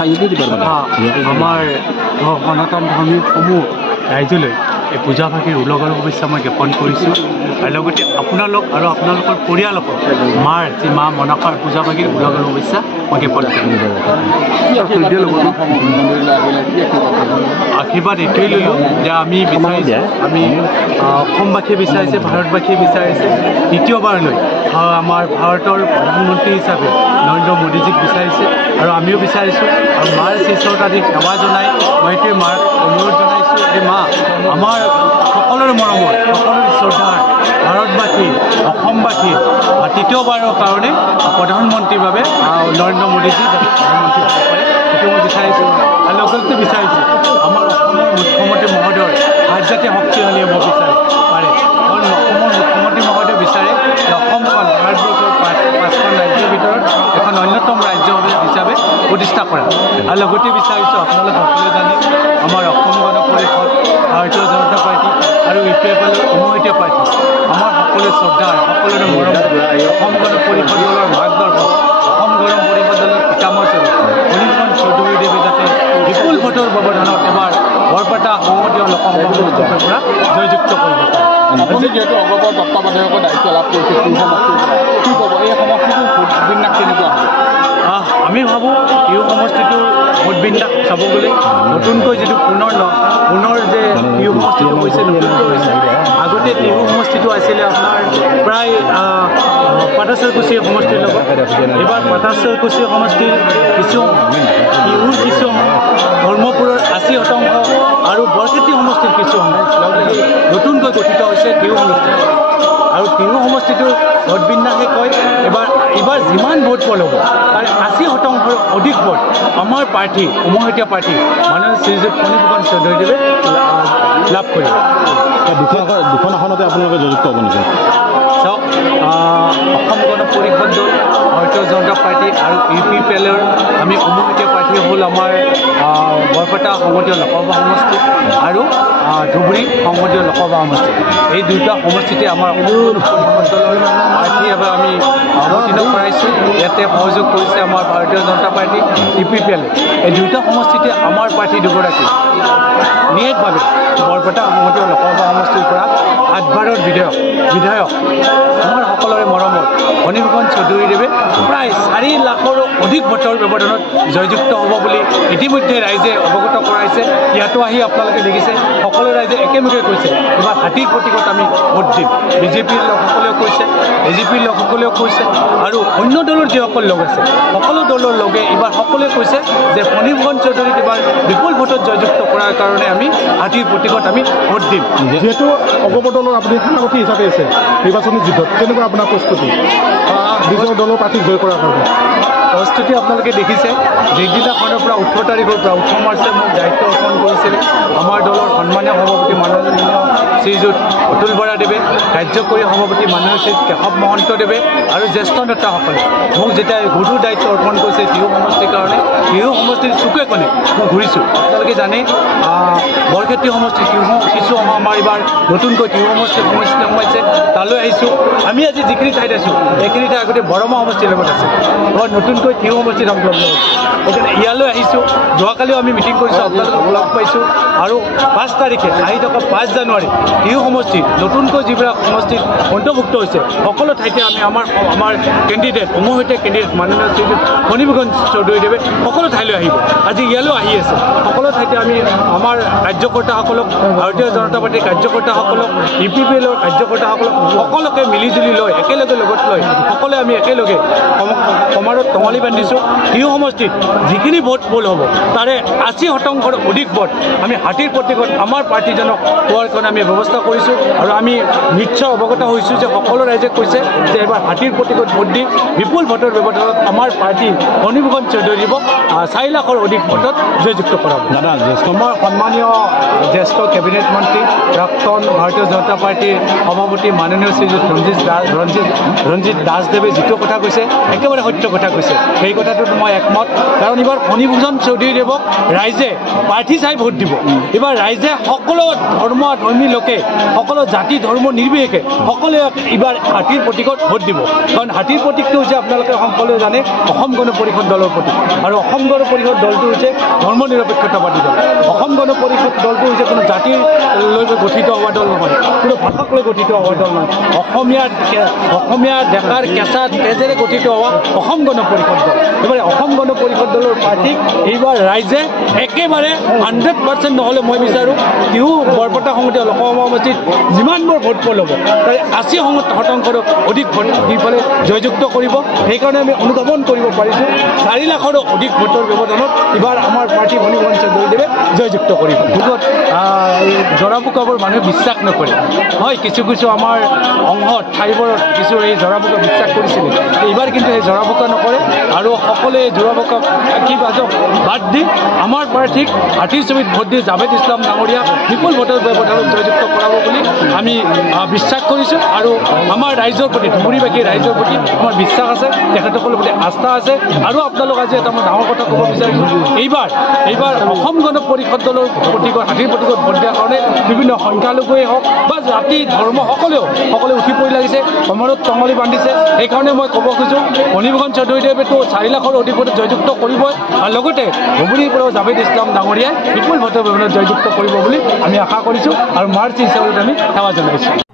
আমাৰ সনাতন ধৰ্মীসমূহ ৰাইজলৈ এই পূজা ভাগিৰ উলগৰ শুভেচ্ছা মই জ্ঞাপন কৰিছোঁ আৰু লগতে আপোনালোক আৰু আপোনালোকৰ পৰিয়ালকো মাৰ যি মা মনসাৰ পূজা ভাগিৰ উলগৰ শুভেচ্ছা মই জ্ঞাপন কৰিছোঁ। আশীৰ্বাদ এইটোৱে ল'লোঁ যে আমি বিচাৰিছোঁ, আমি অসমবাসীয়ে বিচাৰিছে, ভাৰতবাসীয়ে বিচাৰিছে দ্বিতীয়বাৰলৈ আমাৰ ভাৰতৰ প্ৰধানমন্ত্ৰী হিচাপে নৰেন্দ্ৰ মোদীজীক বিচাৰিছে আৰু আমিও বিচাৰিছোঁ। আৰু মাৰ শ্ৰীচৰণত আদি সেৱা জনাই মই এইটোৱে মাক অনুৰোধ জনাইছোঁ যে মা আমাৰ সকলোৰে মৰমৰ, সকলোৰে শ্ৰদ্ধাৰ ভাৰতবাসী, অসমবাসী তৃতীয়বাৰৰ কাৰণে প্ৰধানমন্ত্ৰীৰ বাবে নৰেন্দ্ৰ মোদীজী যাতে প্ৰধানমন্ত্ৰী হ'ব পাৰে সেইটো মই বিচাৰিছোঁ। আৰু লগতে বিচাৰিছোঁ আমাৰ অসমৰ মুখ্যমন্ত্ৰী মহোদয়ৰ হাত যাতে শক্তিশালী হ'ব পাৰে, কাৰণ অসমৰ মুখ্যমন্ত্ৰী মহোদয়ে বিচাৰে যে অসমখন ভাৰতবৰ্ষৰ 5খন ৰাজ্যৰ ভিতৰত এখন অন্যতম ৰাজ্য হিচাপে প্ৰতিষ্ঠা কৰা। আৰু লগতে বিচাৰিছোঁ আপোনালোক সকলোৱে জানে আমাৰ অসম গণ পৰিষদ, ভাৰতীয় জনতা পাৰ্টি আৰু UPFL উমৈহতীয়া পাৰ্টি আমাৰ সকলোৰে শ্ৰদ্ধাৰ, সকলোৰে মৰম অসম গণ পৰিষদ দলৰ মাৰ্গদৰ্শক, অসম গণ পৰিষদ দলৰ পিতামহস্বৰূপ অনিৰ্বাণ চৌধুৰীদেৱে যাতে বিপুল ভোটৰ ব্যৱধানত এবাৰ বৰপেটা সংসদীয় লোকসভা সমষ্টিৰ পৰা জয়যুক্ত কৰিব পাৰে। আপুনি যিহেতু অগপ তত্ত্বাৱধায়কৰ দায়িত্ব লাভ কৰিছে কি ক'ব এই সমষ্টিটোৰ ভোট বিন্যাস কেনেকুৱা হ'ব? আমি ভাবোঁ এই সমষ্টিটোৰ ভোট বিন্যাস চাব গ'লে নতুনকৈ যিটো পুনৰ যে টিহু সমষ্টিটো হৈছে নতুনকৈ হৈছে। আগতে টিহু সমষ্টিটো আছিলে আপোনাৰ প্ৰায় পাটাচৰকুছি সমষ্টিৰ লগত, এইবাৰ পাটাচৰকুছি সমষ্টিৰ কিছু টিহুৰ কিছু ধৰ্মপুৰৰ 80% আৰু বৰক্ষেত্ৰী সমষ্টিৰ কিছু লগতে নতুনকৈ গঠিত হৈছে টিহু সমষ্টি। আৰু টিহু সমষ্টিটোৰ ভোট বিন্যাসে কয় এইবাৰ যিমান ভোট পোৱা হ'ব তাৰে 80%ৰ অধিক ভোট আমাৰ পাৰ্টি উমৈহতীয়া পাৰ্টি মাননীয় শ্ৰীযুত ফণীভূষণ চৌধুৰীদেৱে লাভ কৰিব। দুখন আসনতে আপোনালোকে জয়যুক্ত হ'ব নেকি? চাওক, অসম গণ পৰিষদ দল, ভাৰতীয় জনতা পাৰ্টি আৰু UPFLৰ আমি উমৈহতীয়া পাৰ্টি হ'ল আমাৰ বৰপেটা সংসদীয় লোকসভা সমষ্টি আৰু ধুবুৰী সংসদীয় লোকসভা সমষ্টি। এই দুটা সমষ্টিতে আমাৰ অসম গণ পৰিষদ দলৰ প্ৰাৰ্থী এবাৰ আমি অৱতীৰ্ণ কৰাইছোঁ। ইয়াতে সহযোগ কৰিছে আমাৰ ভাৰতীয় জনতা পাৰ্টি, UPFL। এই দুটা সমষ্টিতে আমাৰ প্ৰাৰ্থী দুগৰাকী নিয়মিতভাৱে বৰপেটা সংসদীয় লোকসভা সমষ্টিৰ পৰা 8 বাৰৰ বিধায়ক আমাৰ সকলোৰে মৰমৰ ফণীভূষণ চৌধুৰীদেৱে প্ৰায় 4 লাখৰো অধিক ভোটৰ ব্যৱধানত জয়যুক্ত হ'ব বুলি ইতিমধ্যে ৰাইজে অৱগত কৰাইছে। ইয়াতো আহি আপোনালোকে দেখিছে সকলো ৰাইজে একেমুখে কৈছে এইবাৰ হাতীৰ প্ৰতীকত আমি ভোট দিম। BJPৰ লোকসকলেও কৈছে, AGPৰ লোকসকলেও কৈছে আৰু অন্য দলৰ যিসকল লোক আছে সকলো দলৰ লগে এইবাৰ সকলোৱে কৈছে যে ফণীভূষণ চৌধুৰীক এইবাৰ বিপুল ভোটত জয়যুক্ত কৰাৰ কাৰণে আমি হাতীৰ প্ৰতীকত আমি ভোট দিম। যিহেতু অগপ দলৰ আপুনি সেনাপতি হিচাপে আছে নিৰ্বাচনী যুদ্ধত, কেনেকুৱা আপোনাৰ প্ৰস্তুতি নিজৰ দলৰ প্ৰাৰ্থীক জয় কৰাৰ কাৰণে? প্ৰস্তুতি আপোনালোকে দেখিছে, যিদিনাখনৰ পৰা 18 তাৰিখৰ পৰা 18 মাৰ্চে মোক দায়িত্ব অৰ্পণ কৰিছিলে আমাৰ দলৰ সন্মানীয় সভাপতি মাননীয় শ্ৰীযুত অতুল বৰাদেৱে, কাৰ্যকৰী সভাপতি মাননীয় শ্ৰী কেশৱ মহন্তদেৱে আৰু জ্যেষ্ঠ নেতাসকলে মোক যেতিয়া গধুৰ দায়িত্ব অৰ্পণ কৰিছে টিহু সমষ্টিৰ কাৰণে, টিহু সমষ্টিৰ চুকে কোণে মই ঘূৰিছোঁ। আপোনালোকে জানে বৰক্ষেত্ৰী সমষ্টি কিছু আমাৰ এইবাৰ নতুনকৈ টিহু সমষ্টি সোমাইছে, তালৈ আহিছোঁ। আমি আজি যিখিনি ঠাইত আছোঁ এইখিনি ঠাই আগতে বৰমা সমষ্টিৰ লগত আছে, নতুনকৈ টিহু সমষ্টিত আমি লগ লৈছোঁ। সেইকাৰণে ইয়ালৈ আহিছোঁ। যোৱাকালিও আমি মিটিং কৰিছোঁ, আপোনালোকক লগ পাইছোঁ। আৰু 5 তাৰিখে আহি থকা 5 জানুৱাৰী টিহু সমষ্টিত নতুনকৈ যিবিলাক সমষ্টিত অন্তৰ্ভুক্ত হৈছে সকলো ঠাইতে আমি আমাৰ কেণ্ডিডেট উমৈহতীয়া কেণ্ডিডেট মাননীয় শ্ৰীযুত ফণীভূষণ চৌধুৰীদেৱে সকলো ঠাইলৈ আহিব। আজি ইয়ালৈও আহি আছে। সকলো ঠাইতে আমি আমাৰ কাৰ্যকৰ্তাসকলক, ভাৰতীয় জনতা পাৰ্টীৰ কাৰ্যকৰ্তাসকলক, UPFLৰ কাৰ্যকৰ্তাসকলক সকলোকে মিলিজুলি লৈ একেলগে লগত লৈ সকলোৱে আমি একেলগে সমাৰোহ টঙালি বান্ধিছোঁ। টিহু সমষ্টিত যিখিনি ভোট পোল হ'ব তাৰে 80%ৰ অধিক ভোট আমি হাতীৰ প্ৰতীকত আমাৰ পাৰ্টীজনক পোৱাৰ কাৰণে আমি ব্যৱস্থা কৰিছোঁ। আৰু আমি নিশ্চয় অৱগত হৈছোঁ যে সকলো ৰাইজে কৈছে যে এইবাৰ হাতীৰ প্ৰতীকত ভোট দি বিপুল ভোটৰ ব্যৱধানত আমাৰ পাৰ্টী ফণীভূষণ চৌধুৰীক 4 লাখৰ অধিক ভোটত জয়যুক্ত কৰাব। দাদা আমাৰ সন্মানীয় জ্যেষ্ঠ কেবিনেট মন্ত্ৰী প্ৰাক্তন ভাৰতীয় জনতা পাৰ্টীৰ সভাপতি মাননীয় শ্ৰীযুত ৰঞ্জিত দাসদেৱে যিটো কথা কৈছে একেবাৰে সত্য কথা কৈছে। সেই কথাটোত মই একমত, কাৰণ এইবাৰ ফণীভূষণ চৌধুৰীদেৱক ৰাইজে প্ৰাৰ্থী চাই ভোট দিব। এইবাৰ ৰাইজে সকলো ধৰ্মী লোকে, সকলো জাতি ধৰ্ম নিৰ্বিশেষে সকলোৱে এইবাৰ হাতীৰ প্ৰতীকত ভোট দিব। কাৰণ হাতীৰ প্ৰতীকটো হৈছে আপোনালোকে সকলোৱে জানে অসম গণ পৰিষদ দলৰ প্ৰতীক, আৰু অসম গণ পৰিষদ দলটো হৈছে ধৰ্ম নিৰপেক্ষতাবাদী দল। অসম গণ পৰিষদ দলটো হৈছে কোনো জাতিৰ লৈ গঠিত হোৱা দল নহয়, কোনো ভাষাক লৈ গঠিত হোৱা দল নহয়। অসমীয়া ডেকাৰ কেঁচা তেজেৰে গঠিত হোৱা অসম গণ পৰিষদ দল। এইবাৰে অসম গণ পৰিষদ দলৰ প্ৰাৰ্থীক এইবাৰ ৰাইজে একেবাৰে 100% নহ'লে মই বিচাৰোঁ টিহু বৰপেটা সমষ্টি লোকসভা সমষ্টিত যিমানবোৰ ভোট পোল হ'ব তাৰে 80% অধিক ভোট দি পেলাই জয়যুক্ত কৰিব। সেইকাৰণে আমি অনুধাৱন কৰিব পাৰিছোঁ 4 লাখৰো অধিক ভোটৰ ব্যৱধানত এইবাৰ আমাৰ প্ৰাৰ্থী ভনীভূষণ চৌধুৰীদেৱে জয়যুক্ত কৰিব। যুগত জৰা ফুকাবোৰ মানুহে বিশ্বাস নকৰে। হয়, কিছু কিছু আমাৰ অংশত ঠাইবোৰত কিছু এই জৰা ফুকা বিশ্বাস কৰিছিল, এইবাৰ কিন্তু সেই জৰা ফুকা নকৰে আৰু সকলোৱে জৰা ফুকাক বাদ দি আমাৰ প্ৰাৰ্থীক হাতীৰ ছবিত ভোট দি জাভেদ ইছলাম ডাঙৰীয়া বিপুল ভোটৰ ব্যৱধানত জয়যুক্ত কৰাব বুলি আমি বিশ্বাস কৰিছোঁ আৰু আমাৰ ৰাইজৰ প্ৰতি ধুবুৰীবাসী ৰাইজৰ প্ৰতি আমাৰ বিশ্বাস আছে, তেখেতসকলৰ প্ৰতি আস্থা আছে। আৰু আপোনালোক আজি এটা মই ডাঙৰ কথা ক'ব বিচাৰিছোঁ, এইবাৰ অসম গণ পৰিষদ দলৰ প্ৰতীকত হাতীৰ প্ৰতীকত ভোট দিয়াৰ কাৰণে বিভিন্ন সংখ্যালঘুৱেই হওক বা জাতি ধৰ্ম সকলোৱে উঠি পৰি লাগিছে, কমৰত টঙালি বান্ধিছে। সেইকাৰণে মই ক'ব খোজোঁ ভনীভূষণ চৌধুৰীদেৱেতো 4 লাখৰ অধিক ভোটত জয়যুক্ত কৰিবই আৰু লগতে ধুবুৰীৰ পৰাও জাভেদ ইছলাম ডাঙৰীয়াই বিপুল ভোটৰ ব্যৱধানত জয়যুক্ত কৰিব বুলি আমি আশা কৰিছোঁ আৰু মাৰ্চ হিচাপত আমি সেৱা জনাইছোঁ।